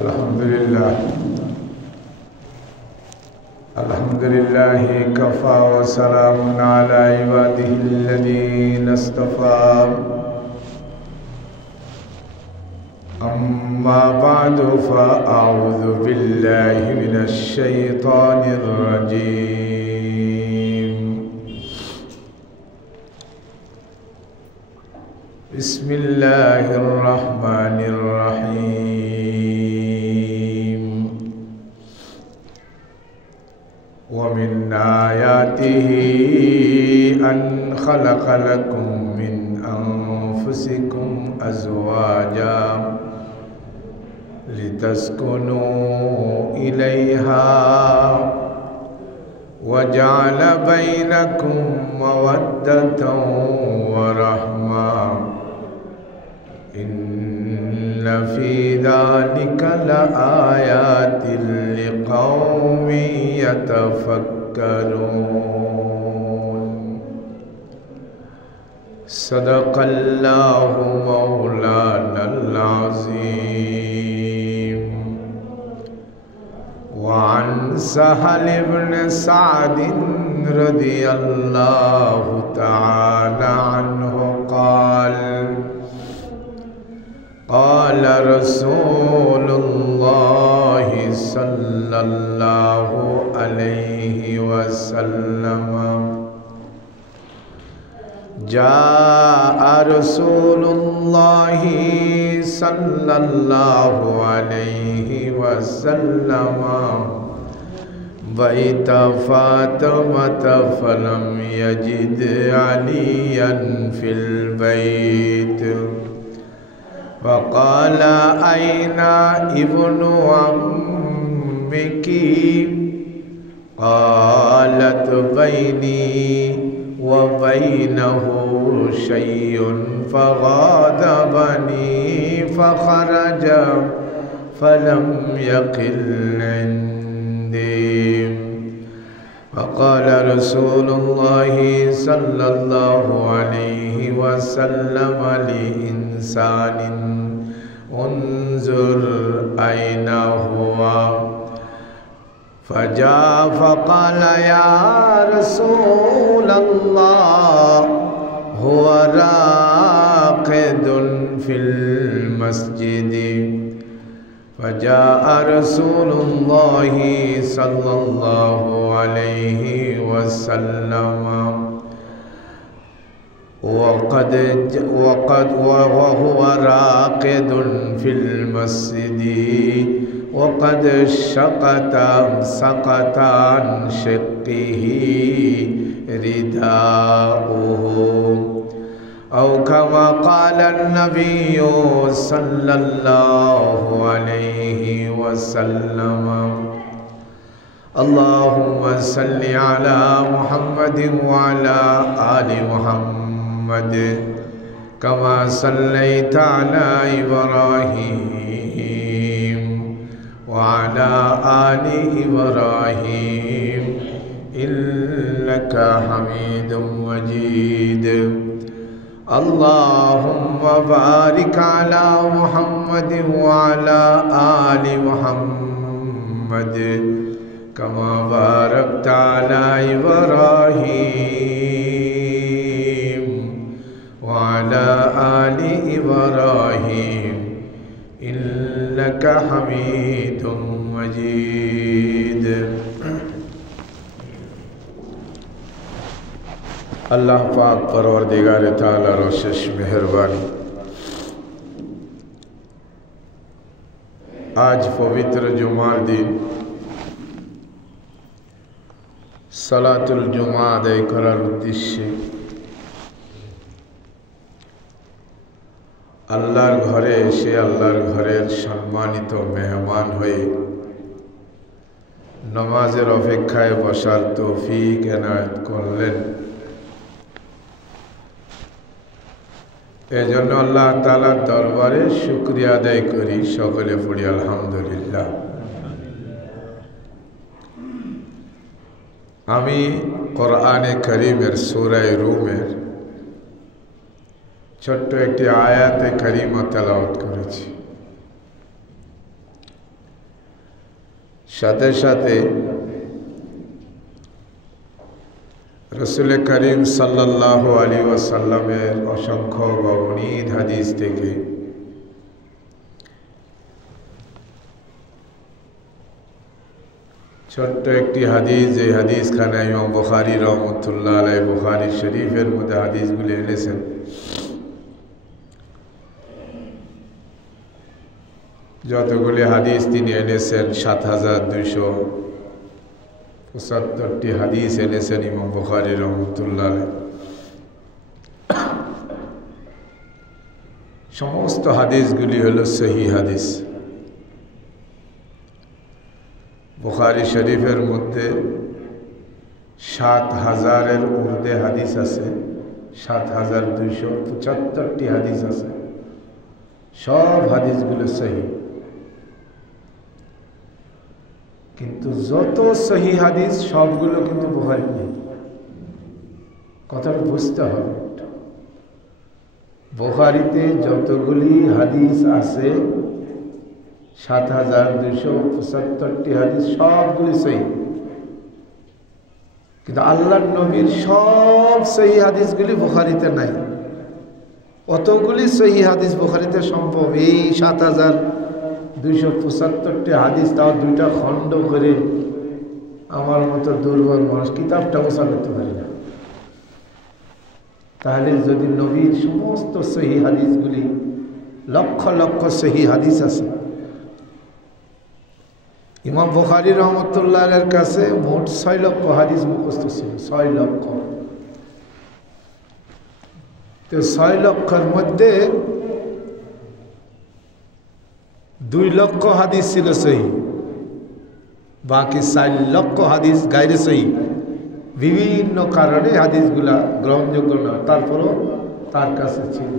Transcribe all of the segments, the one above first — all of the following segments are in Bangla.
अल्हम्दुलिल्लाह कफ़ा व सलामुन अला इबादिहिल्लज़ीना इस्तफ़ा अम्मा बअदु फ़अऊज़ु बिल्लाहि मिनश शैतानिर रजीम बिस्मिल्लाहिर रहमानिर रहीम वमिन आयातिही अन खलक़ लकुम मिन अनफुसिकुम अज़वाजा लितस्कुनू इलैहा वजअल बैनकुम मवद्दतन व रहमा इन्न फी ज़ालिका लआयातिन लिक़ौमिन यतफ़क्करून। सदक़ल्लाहु मौलानल अज़ीम। वअन सहल इब्न सअद रज़ियल्लाहु तआला अन्हु क़ाल क़ाल रसूलुल्लाहि सल्लल्लाहु अलैहि वसल्लम जाअ रसूलुल्लाहि सल्लल्लाहु अलैहि वसल्लम बैत फातिमत फलम यजिद अलियन फिल बैत फ़क़ाल ऐना इब्नु अम्मिकी क़ालत बैनी व बैनहु शैउन फ़ग़ाज़बनी फ़ख़रज फ़लम यक़िल इंदी। फ़क़ाल रसूलुल्लाहि सल्लल्लाहु अलैहि वसल्लम लिइंसानिन उन्ज़ुर ऐना हुवा फ़जाअ फ़क़ाल या रसूलल्लाह हुवा राक़िदुन फ़िल मस्जिदि फ़जाअ रसूलुल्लाहि सल्लल्लाहु अलैहि वसल्लम वहुव राक़िदुन फ़िल मस्जिदि वक़द सक़त अन शिक़्क़िही रिदाउहु औ कमा क़ाल अन्नबिय्यु सल्लल्लाहु अलैहि वसल्लम। अल्लाहुम्मा सल्लि अला मुहम्मदिन व अला आलि मुहम्मद कमा सल्लैता अला इब्राहीम व अला आलि इब्राहीम इन्नका हमीदुम मजीद। अल्लाहुम्मा बारिक अला मुहम्मदिन व अला आलि मुहम्मद कमा बारकता अला इब्राहीम व अला आलि इब्राहीम इन्नका हमीदुम मजीद। अल्लाह पाक परवरदिगार ताला रो शेष मेहरबानी आज पवित्र जुमार दिन সালাতুল জুমা আদায় করার উদ্দেশ্যে আল্লাহর ঘরে এসে আল্লাহর ঘরের সম্মানিত মেহমান হয়ে নামাজের অপেক্ষায় বসার তৌফিক এনায়েত করলেন। এজন্য আল্লাহ তাআলার দরবারে শুকরিয়া আদায় করি, সকলে পড়ি আলহামদুলিল্লাহ। আমি কোরআনে কারীমের সূরা রূমের ছোট্ট একটি আয়াতে কারিমা তেলাওয়াত করেছি। সাথে সাথে রাসূল করিম সাল্লাল্লাহু আলাইহি ওয়াসাল্লামের অসংখ্য গণিত হাদিস থেকে ছোট্ট একটি হাদিস, যে হাদিস খানা ইমাম বুখারী রাহমাতুল্লাহ আলাইহি বুখারী শরীফের মধ্যে হাদিসগুলি এনেছেন। যতগুলি হাদিস তিনি এনেছেন ৭,২৭৫টি হাদিস এনেছেন ইমাম বুখারী রাহমাতুল্লাহ আলাইহি। সমস্ত হাদিসগুলি হলো সহিহ হাদিস। বুখারী শরীফের মধ্যে ৭,০০০-এর ঊর্ধ্বে হাদিস আছে, ৭,২৭৫টি হাদিস আছে। সব হাদিসগুলো সহিহ, কিন্তু যত সহিহ হাদিস সবগুলো কিন্তু বুখারী নেই। কথাটা বুঝতে হবে। বুখারীতে যতগুলি হাদিস আছে ৭,২৭৫টি হাদিস সবগুলি সহিহ, কিন্তু আল্লাহর নবীর সব সহিহ হাদিসগুলি বুখারীতে নাই। অতগুলি সহিহ হাদিস বুখারীতে সম্ভব? এই ৭,২৭৫টি হাদিস, তাও দুইটা খণ্ড করে আমার মতো দুর্বল মানুষ কিতাবটা গোছা করতে পারি না। তাহলে যদি নবীর সমস্ত সহিহ হাদিসগুলি, লক্ষ লক্ষ সহিহ হাদিস আছে, ইমাম বুখারী রাহমাতুল্লাহ আলাইহির কাছে মোট ৬ লক্ষ হাদিস মুখস্থ ছিল। ৬ লক্ষ। তো ৬ লক্ষের মধ্যে ২ লক্ষ হাদিস ছিল সহিহ, বাকি ৪ লক্ষ হাদিস গায়রে সহিহ। বিভিন্ন কারণে হাদিসগুলা গ্রহণযোগ্য না, তারপরও তার কাছে ছিল।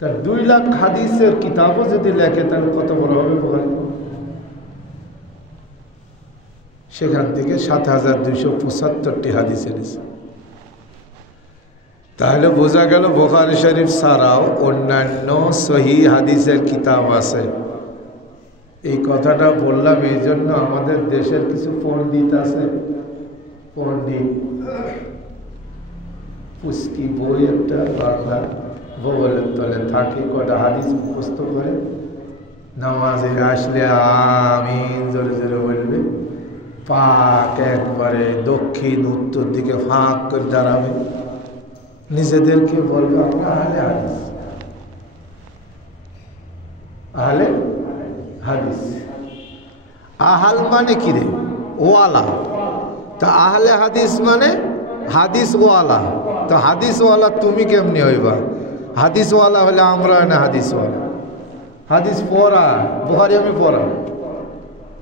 তার ২ লাখ হাদিসের কিতাবও যদি লেখে তাহলে কত বড় হবে বুখারী? সেখান থেকে ৭,২৭৫টি হাদিস এনেছে। তাহলে বোঝা গেল বুখারী শরীফ ছাড়াও অন্যান্য সহিহ হাদিসের কিতাব আছে। এই কথাটা বললাম এই জন্য, আমাদের দেশের কিছু পণ্ডিত আছে, পণ্ডিত পুস্তি বই একটা বাংলা ভূগোলের তলে থাকে, কটা হাদিস মুখস্থ করে নামাজে আসলে আমিন জোরে জোরে বলবে, পাক একবারে দক্ষিণ উত্তর দিকে ফাঁক করে দাঁড়াবে, নিজেদেরকে বলবে আমরা আহলে হাদিস। আহলে হাদিস, আহাল মানে কি রে? ওয়ালা। তা আহলে হাদিস মানে হাদিস ওয়ালা। তো হাদিস ওয়ালা তুমি কেমনি হইবা? হাদিস ওয়ালা হলে আমরা না হাদিস ওয়ালা। হাদিস পড়া, বুখারী আমি পড়া,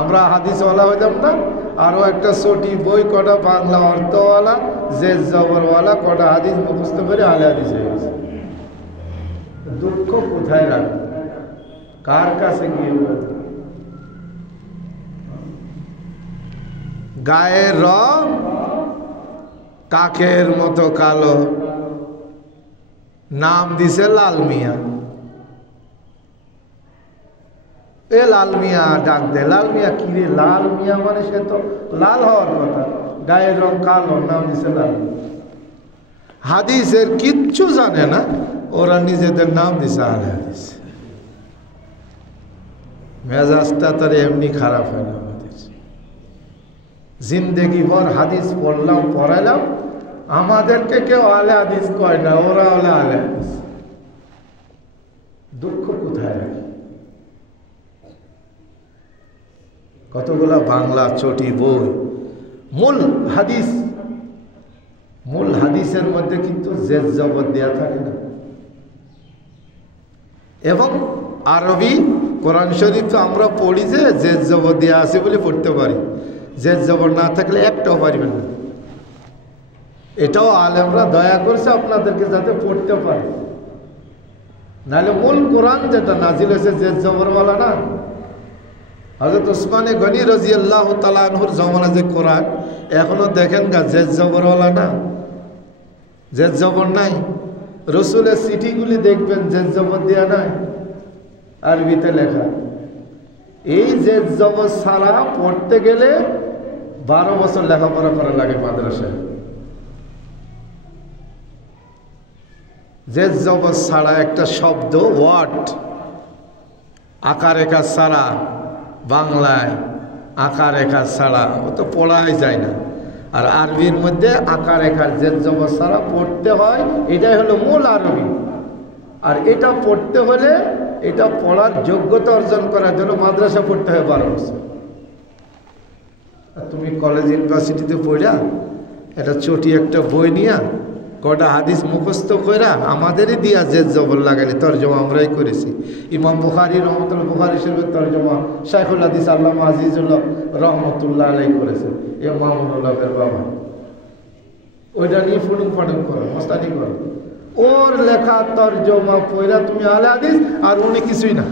আমরা হাদিস ওয়ালা হইতাম না? আরও একটা ছোটি বই, কটা বাংলা অর্থওয়ালা, জেদ জবরওয়ালা, কটা হাদিস মুখস্থ করে আহলে হাদিস হয়ে গেছে। দুঃখ কোথায় রাখ? কার কাছে গিয়ে? গায়ের রং কাকের মতো কালো, নাম দিছে লাল মিয়া। এ লাল মিয়া ডাক দে, লাল মিয়া কিরে? লাল মিয়া মানে সে তো লাল হওয়ার কথা, গায়ের রং কালো, নাম দিছে লাল। হাদিসের কিচ্ছু জানে না, ওরা নিজেদের নাম দিছে আহলে হাদিস। মেজাজটা তার এমনি খারাপ হয় না আমাদের। জিন্দেগি ভর হাদিস পড়লাম, পড়াইলাম, আমাদেরকে কেউ আহলে হাদিস কয় না, ওরা হলে আহলে হাদিস। দুঃখ কোথায় রাখি? কতগুলা বাংলা চটি বই, মূল হাদিস, মূল হাদিসের মধ্যে কিন্তু জেদ জবর দেয়া থাকে না। এবং আরবি কোরআন শরীফ তো আমরা পড়ি যে জেদ জবর দেয়া আছে বলে পড়তে পারি, জেদ জবর না থাকলে একটাও পারবেন না। এটাও আলেমরা দয়া করছে আপনাদেরকে যাতে পড়তে পারে, নাহলে মূল কোরআন যেটা নাজিল হয়েছে জেদ জবরওয়ালা না। হযরত উসমানে গনি রাদিয়াল্লাহু তাআলা আনহুর জমানা যে কোরআন, এখনো দেখেন গা জেদ জবরওয়ালা না, জেদ জবর নাই। রসুলের চিঠিগুলি দেখবেন জেদ জবর দেয়া নাই, আরবিতে লেখা। এই জেদ জবর ছাড়া পড়তে গেলে 12 বছর লেখাপড়া করা লাগে মাদ্রাসায়। জেদ জবর ছাড়া একটা শব্দ ওয়ার্ড আকার রেখা ছাড়া, বাংলায় আকার রেখা ছাড়া ও তো পড়াই যায় না। আর আরবির মধ্যে আকার রেখার জেদ জবর ছাড়া পড়তে হয়, এটাই হলো মূল আরবি। আর এটা পড়তে হলে, এটা পড়ার যোগ্যতা অর্জন করার জন্য মাদ্রাসা পড়তে হয় 12 বছর। আর তুমি কলেজ ইউনিভার্সিটিতে পড়া এটা চটি একটা বই নিয়া কটা হাদিস মুখস্থ কইরা আমাদেরই দিয়া জেদ জবর লাগালি তর্জমা আমরাই করেছি। ইমাম বুখারী রহমতুল্লাহ, বুখারী শরীফের তর্জমা শাইখুল হাদিস আল্লামা আজিজুল্লাহ রহমতুল্লাহ আলাইহি করেছেন, এ মামুনুল্লাহের বাবা। ওইটা নিয়ে ফুটুক ফাটুক করো, মস্তানি করো। ওর লেখা তর্জমা পড়া তুমি আলে হাদিস, আর উনি কিছুই না।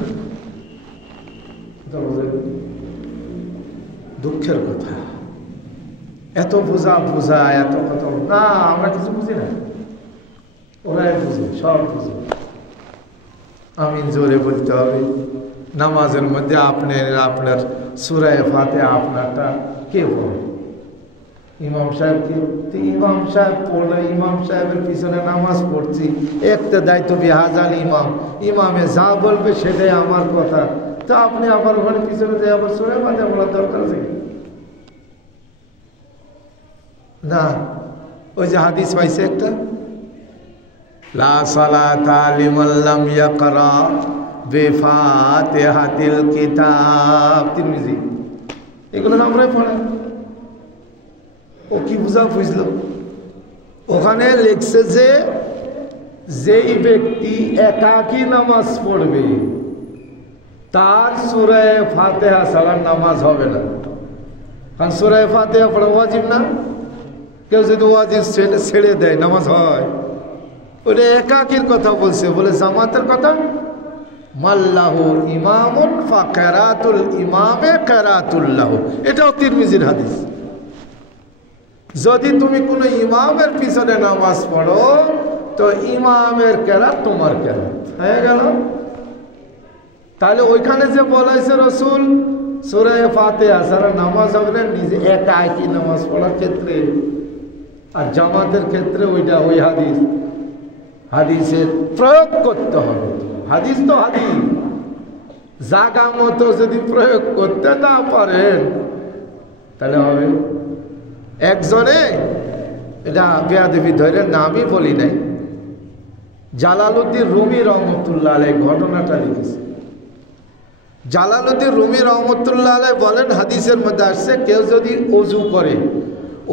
দুঃখের কথা, এত বোঝা বোঝা, এত কথা না, আমরা কিছু বুঝি না, ওরাই বুঝে, সব বুঝে। আমিন জোরে বলতে হবে। নামাজের মধ্যে আপনার সূরা ফাতিহা আপনারটা কে পড়ে? ইমাম সাহেবকে। ইমাম সাহেব পড়লে ইমাম সাহেবের পিছনে নামাজ পড়ছি, একটা দায়িত্ব বিহাজাল ইমাম, ইমামে যা বলবে সেটাই আমার কথা। তো আপনি আমার ওখানে পিছনে যে আবার সূরা ফাতিহা বলার দরকার আছে না? ওই যে হাদিস পাইছে একটা, লা সালাতা লিমান লাম ইয়াকরা বিফাতিহাতিল কিতাব, তিরমিজি। এগুলো আমরাই পড়ে। ও কি বুঝলো? ওখানে লিখছে যে যেই ব্যক্তি একাকী নামাজ পড়বে তার সূরা ফাতিহা ছাড়া নামাজ হবে না। কারণ সূরা ফাতিহা পড়া ওয়াজিব না। কেউ যদি ওয়াজিব ছেড়ে দেয় নামাজ হয়? ওটা একাকীর কথা বলছে, বলে জামাতের কথা। মাল্লাহু ইমামুন ফাকিরাতুল ইমামে কিরাতুল্লাহ, এটাও তিরমিজির হাদিস। যদি তুমি কোনো ইমামের পিছনে নামাজ পড়ো তো ইমামের কেরাত তোমার কেরাত হয়ে গেল। তাহলে ওইখানে যে বলাইছে রসুল সূরা ফাতিহা ছাড়া নামাজ হবে না, নিজে একা একই নামাজ পড়ার ক্ষেত্রে আর জামাতের ক্ষেত্রে ওইটা ওই হাদিসের প্রয়োগ করতে হবে। হাদিস তো হাদিস, জাগা মতো যদি প্রয়োগ করতে না পারেন তাহলে হবে। একজনে, এটা বেয়াদবি ধরে নামই বলি নাই, জালালউদ্দিন রুমি রহমতুল্লাহ আলাইহি ঘটনাটা লিখেছে। জালালউদ্দিন রুমি রহমতুল্লাহ আলাইহি বলেন, হাদিসের মধ্যে আসছে কেউ যদি ওযু করে,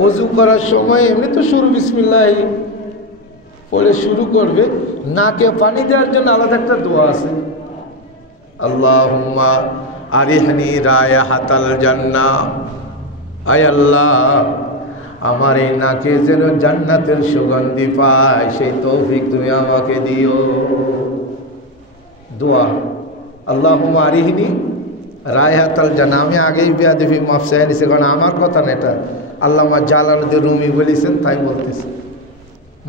ওযু করার সময় এমনি তো শুরু বিসমিল্লাহ পড়ে শুরু করবে, নাকে পানি দেওয়ার জন্য আলাদা একটা দোয়া আছে, আল্লাহুম্মা আরিহনি রায়াহাতাল জান্নাহ, আয় আল্লাহ আমার এই নাকে যেন জান্নাতের সুগন্ধি পায়, সেই তৌফিক তুমি আমাকে দিও। দোয়া আল্লাহুম্মা আরিহনি রায়াহাতাল জান্নাহ। আমি আগেই বেয়াদবি মাফ চাই নিছি, কারণ আমার কথা না এটা, আল্লামা জালালউদ্দিন রুমি বলেছেন তাই বলতেছে।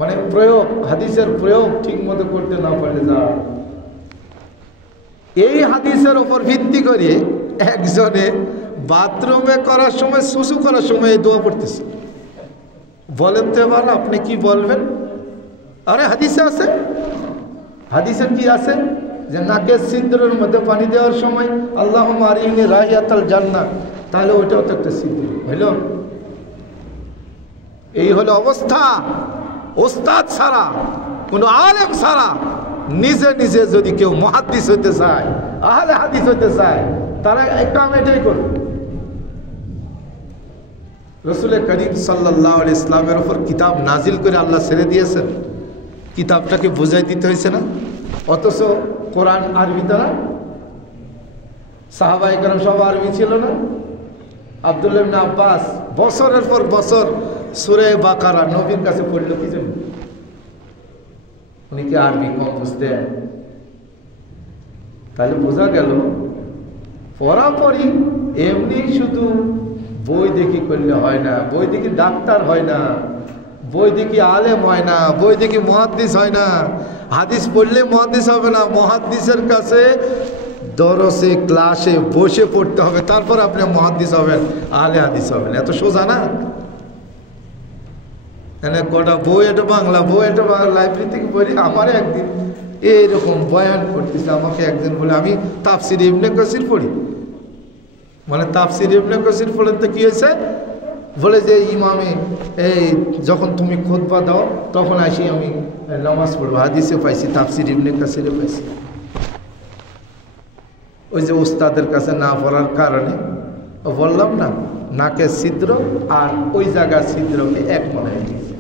মানে প্রয়োগ, হাদিসের প্রয়োগ ঠিক মতো করতে না পারলে যা। এই হাদিসের ওপর ভিত্তি করে একজনে বাথরুমে করার সময়, সুসু করার সময় এই দোয়া পড়তেছে। বলেন তো এবার আপনি কি বলবেন? আরে হাদিসে আছে, হাদিসে কি আছে যে নাকের ছিদ্রের মধ্যে পানি দেওয়ার সময় আল্লাহুম্মা আরিহনি রায়াতাল জান্নাহ, তাহলে ওইটাও তো একটা ছিদ্র হইল। এই হলো অবস্থা। ওস্তাদ ছাড়া, কোনো আলেম ছাড়া নিজে নিজে যদি কেউ মুহাদ্দিস হইতে চায়, আহলে হাদিস হইতে চায়, তারা একটা এটাই করবে। রসুল করিম সাল্লাল্লাহু আলাইহি ইসলামের উপর কিতাব নাজিল করে আল্লাহ ছেড়ে দিয়েছেন, কিতাবটাকে বুঝাই দিতে হয়েছে না? অথচ কোরআন আরবি, তারা সাহাবায়ে কেরাম সব আরবি ছিল না? আব্দুল্লাহ ইবনে আব্বাস বছরের পর বছর সূরা বাকারা নবীর কাছে পড়লো কি জন্য? উনি কি আরবি কম বুঝতেন? তাহলে বোঝা গেল পড়াপড়ি এমনি শুধু বই দেখি করলে হয় না, বই দেখি ডাক্তার হয় না, বই দেখি আলেম হয় না, বই দেখি মুহাদ্দিস হয় না। হাদিস পড়লে মুহাদ্দিস হবে না, মুহাদ্দিসের কাছে দরসে ক্লাসে বসে পড়তে হবে, তারপর আপনি মুহাদ্দিস হবেন, আহলে হাদিস হবেন। এত সোজা না। কটা বই, এটা বাংলা বই, এটা লাইব্রেরি থেকে পড়ি। আমার একদিন এইরকম বয়ান করতেছে, আমাকে একদিন বলে আমি তাফসির ইবনে কাসির পড়ি। মানে তাফসির ইবনে কাসির পড়েন তো কী হয়েছে, বলে যে ইমামে এই যখন তুমি খুতবা দাও তখন আসি আমি নামাজ পড়বো। হাদিসে পাইছি, তাফসির ইবনে কাসিরে পাইছি। ওই যে ওস্তাদের কাছে না পড়ার কারণে বললাম না, নাকের ছিদ্র আর ওই জায়গার ছিদ্রকে এক মনে গেছে।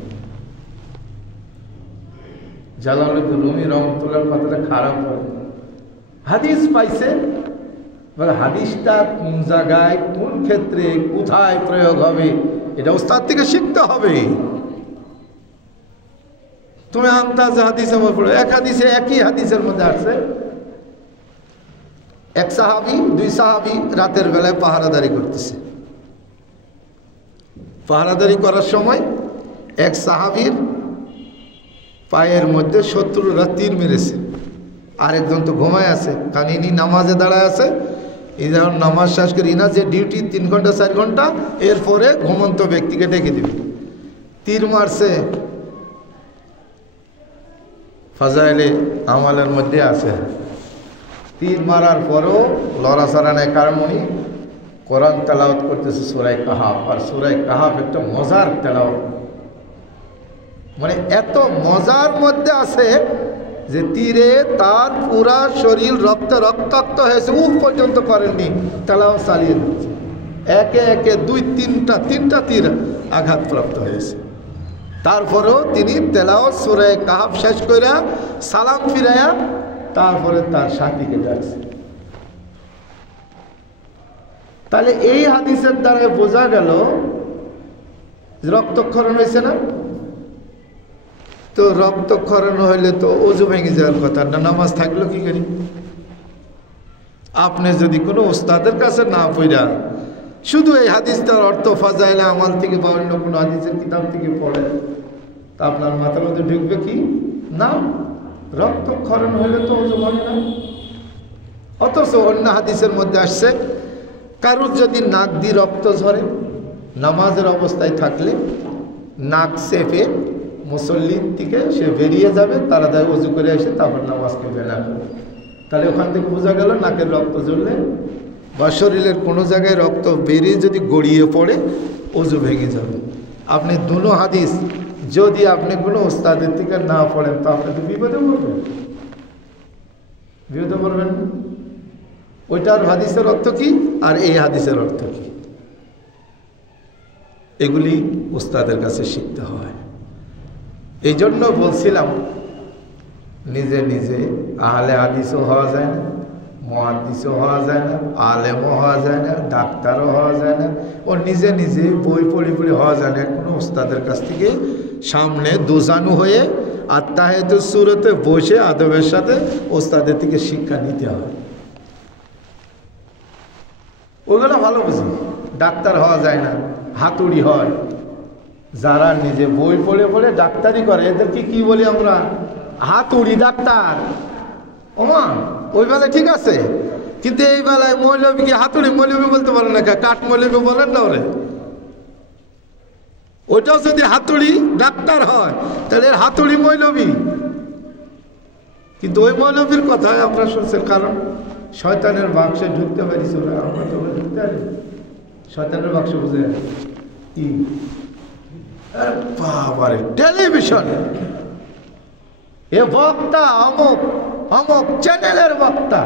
জালালউদ্দিন রুমি রহমতুল্লাহর কথাটা খারাপ হয়। হাদিস পাইছে, বলে হাদিসটা কোন জায়গায়, কোন ক্ষেত্রে, কোথায় প্রয়োগ হবে, এটা ওস্তাদ থেকে শিখতে হবে। তুমি আন্দাজ হাদিসে পড়ো, এক হাদিসে, একই হাদিসের মধ্যে আসছে এক সাহাবি, দুই সাহাবি রাতের বেলায় পাহারাদারি করতেছে। পাহারাদারি করার সময় এক সাহাবির পায়ের মধ্যে শত্রুরা তীর মেরেছে, আরেকজন তো ঘুমায় আছে, কারণ ইনি নামাজে দাঁড়ায় আছে। এই যেমন নামাজ শেষ করে ইনা যে ডিউটি 3 ঘন্টা 4 ঘন্টা, এরপরে ঘুমন্ত ব্যক্তিকে ডেকে দিবে। তীর মারছে, ফাজাইলে আমালের মধ্যে আছে। তীর মারার পরও লড়াচড়া নেই, কারণ উনি কোরআন তেলাওয়াত করতেছে সূরা কাহাফ। আর সূরা কাহাফ একটা মজার তেলাওয়াত, মানে এত মজার মধ্যে আছে যে তীরে তার পুরা শরীর রক্তাক্ত হয়েছে, উফ পর্যন্ত করেননি, তেলাওয়াত চালিয়ে দিচ্ছে। একে একে 2-3টা তীর আঘাতপ্রাপ্ত হয়েছে। তারপরেও তিনি তেলাওয়াত সূরা কাহাফ শেষ করে সালাম ফিরাইয়া তারপরে তার সাথীকে ডাকছে। তাহলে এই হাদিসের দ্বারা বোঝা গেল রক্তক্ষরণ হয়েছে না? তো রক্তক্ষরণ হইলে তো ওযু ভেঙে যাওয়ার কথা না, নামাজ থাকলো কি করি? আপনি যদি কোনো ওস্তাদের কাছে না পড়া শুধু এই হাদিসটার অর্থ ফাজাইলে আমাল থেকে বা অন্য কোনো হাদিসের কিতাব থেকে পড়েন, তা আপনার মাথার মধ্যে ঢুকবে কি না রক্তক্ষরণ হইলে তো ওযু ভাঙে না। অথচ অন্য হাদিসের মধ্যে আসছে কারোর যদি নাক দিয়ে রক্ত ঝরে, নামাজের অবস্থায় থাকলে নাক চেপে মুসল্লির থেকে সে বেরিয়ে যাবে, তাড়াতাড়ি ওযু করে এসে তারপর নামাজকে বেনা করবে। তাহলে ওখান থেকে বোঝা গেল নাকের রক্ত ঝরলে বা শরীরের কোনো জায়গায় রক্ত বেরিয়ে যদি গড়িয়ে পড়ে ওযু ভেঙে যাবে। আপনি দুটো হাদিস যদি আপনি কোনো ওস্তাদের থেকে না পড়েন তো আপনি তো বিপদে পড়বেন, বিপদে পড়বেন। ওইটার হাদিসের অর্থ কি আর এই হাদিসের অর্থ কি, এগুলি ওস্তাদের কাছে শিখতে হয়। এই জন্য বলছিলাম নিজে নিজে আহলে হাদিসও হওয়া যায় না, মুহাদ্দিসও হওয়া যায় না, আলেমও হওয়া যায় না, ডাক্তারও হওয়া যায় না, ও নিজে নিজে বই পড়ে পড়ে হওয়া যায় না। কোনো ওস্তাদের কাছ থেকে সামনে দোজানু হয়ে আত্মাহিয়াতুস সূরাতে বসে আদবের সাথে ওস্তাদের থেকে শিক্ষা নিতে হয়। ওগুলো ভালো বুঝি। ডাক্তার হওয়া যায় না, হাতুড়ি হয়। যারা নিজে বই পড়ে পড়ে ডাক্তারি করে এদেরকে কি বলি আমরা? হাতুড়ি ডাক্তার। ওমা ওই বেলায় ঠিক আছে, কিন্তু এই বেলায় মৌলবীকে হাতুড়ি মৌলবী বলতে পারে না, কাঠ মৌলবী বলেন না ওরে। ওইটাও যদি হাতুড়ি ডাক্তার হয় তাহলে হাতুড়ি মৌলবী। কিন্তু ওই মৌলবীর কথায় আমরা শুনছেন, কারণ শয়তানের বাক্সে ঢুকতে পারিস ওরা, আমরা তো ঢুকতে পারি। শয়তানের বাক্স বুঝে কি বাবারে, টেলিভিশন এ বক্তা অমুক অমুক চ্যানেলের বক্তা,